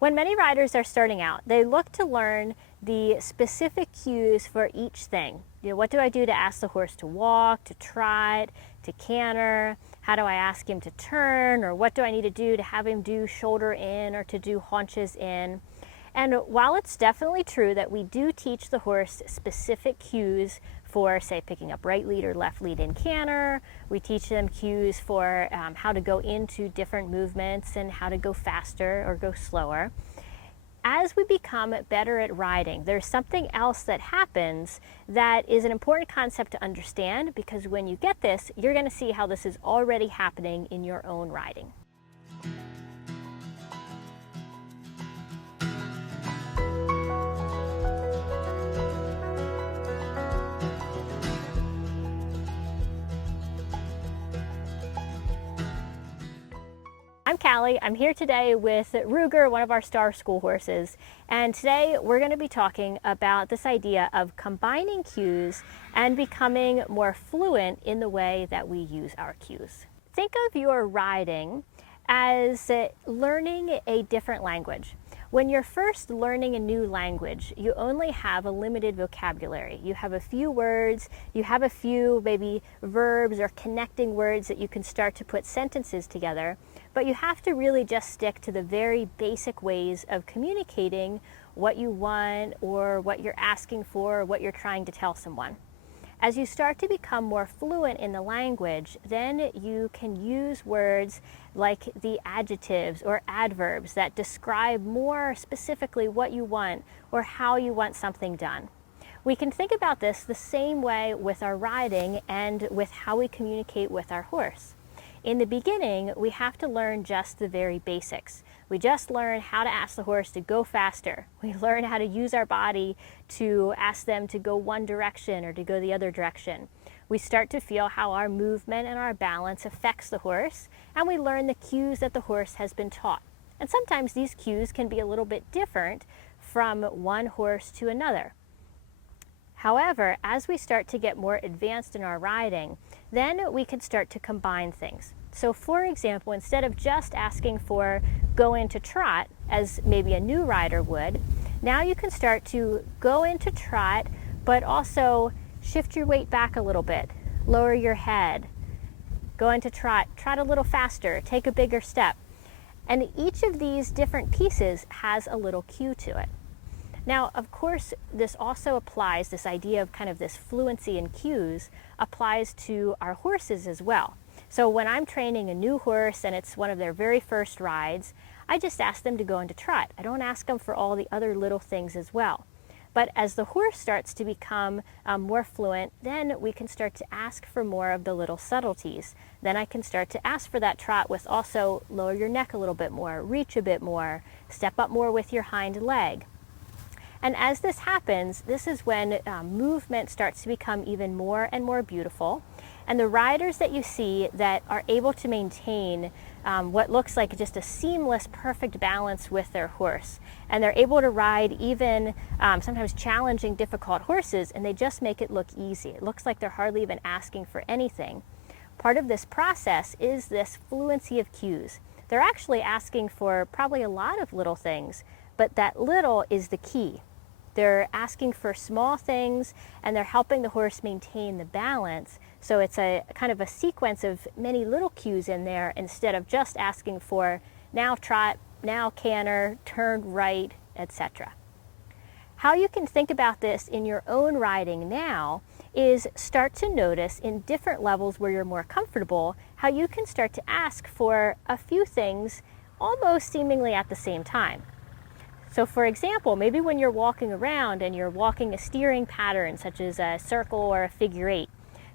When many riders are starting out, they look to learn the specific cues for each thing. What do I do to ask the horse to walk, to trot, to canter? How do I ask him to turn? Or what do I need to do to have him do shoulder in or to do haunches in? And while it's definitely true that we do teach the horse specific cues for, say, picking up right lead or left lead in canter, we teach them cues for how to go into different movements and how to go faster or go slower. As we become better at riding, there's something else that happens that is an important concept to understand, because when you get this, you're going to see how this is already happening in your own riding. I'm Callie. I'm here today with Ruger, one of our star school horses, and today we're going to be talking about this idea of combining cues and becoming more fluent in the way that we use our cues. Think of your riding as learning a different language. When you're first learning a new language, you only have a limited vocabulary. You have a few words, you have a few maybe verbs or connecting words that you can start to put sentences together, but you have to really just stick to the very basic ways of communicating what you want or what you're asking for or what you're trying to tell someone. As you start to become more fluent in the language, then you can use words like the adjectives or adverbs that describe more specifically what you want or how you want something done. We can think about this the same way with our riding and with how we communicate with our horse. In the beginning, we have to learn just the very basics. We just learn how to ask the horse to go faster. We learn how to use our body to ask them to go one direction or to go the other direction. We start to feel how our movement and our balance affects the horse, and we learn the cues that the horse has been taught. And sometimes these cues can be a little bit different from one horse to another. However, as we start to get more advanced in our riding, then we can start to combine things. So for example, instead of just asking for go into trot, as maybe a new rider would, now you can start to go into trot, but also shift your weight back a little bit, lower your head, go into trot, trot a little faster, take a bigger step. And each of these different pieces has a little cue to it. Now, of course, this also applies, this idea of kind of this fluency in cues applies to our horses as well. So when I'm training a new horse and it's one of their very first rides, I just ask them to go into trot. I don't ask them for all the other little things as well. But as the horse starts to become more fluent, then we can start to ask for more of the little subtleties. Then I can start to ask for that trot with also lower your neck a little bit more, reach a bit more, step up more with your hind leg. And as this happens, this is when movement starts to become even more and more beautiful. And the riders that you see that are able to maintain what looks like just a seamless, perfect balance with their horse, and they're able to ride even sometimes challenging, difficult horses, and they just make it look easy. It looks like they're hardly even asking for anything. Part of this process is this fluency of cues. They're actually asking for probably a lot of little things, but that little is the key. They're asking for small things, and they're helping the horse maintain the balance. So it's a kind of a sequence of many little cues in there instead of just asking for now trot, now canter, turn right, etc. How you can think about this in your own riding now is start to notice in different levels where you're more comfortable how you can start to ask for a few things almost seemingly at the same time. So for example, maybe when you're walking around and you're walking a steering pattern such as a circle or a figure eight,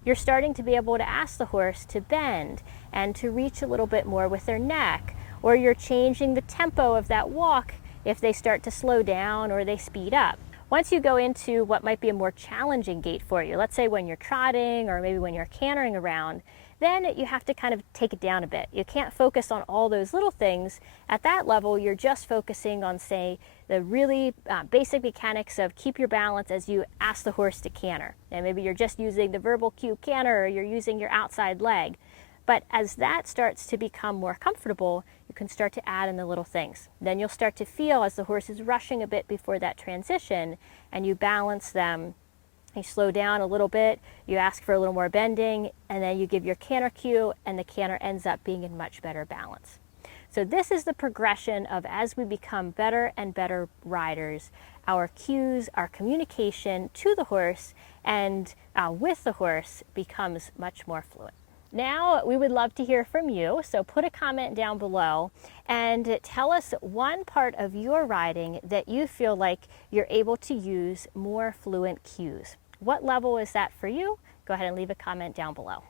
you're starting to be able to ask the horse to bend and to reach a little bit more with their neck, or you're changing the tempo of that walk if they start to slow down or they speed up. Once you go into what might be a more challenging gait for you, let's say when you're trotting or maybe when you're cantering around, then you have to kind of take it down a bit. You can't focus on all those little things. At that level, you're just focusing on, say, the really basic mechanics of keep your balance as you ask the horse to canter. And maybe you're just using the verbal cue canter, or you're using your outside leg. But as that starts to become more comfortable, you you can start to add in the little things. Then you'll start to feel as the horse is rushing a bit before that transition, and you balance them. You slow down a little bit, you ask for a little more bending, and then you give your canter cue, and the canter ends up being in much better balance. So this is the progression of, as we become better and better riders, our cues, our communication to the horse and with the horse becomes much more fluent. Now we would love to hear from you, so put a comment down below and tell us one part of your riding that you feel like you're able to use more fluent cues. What level is that for you? Go ahead and leave a comment down below.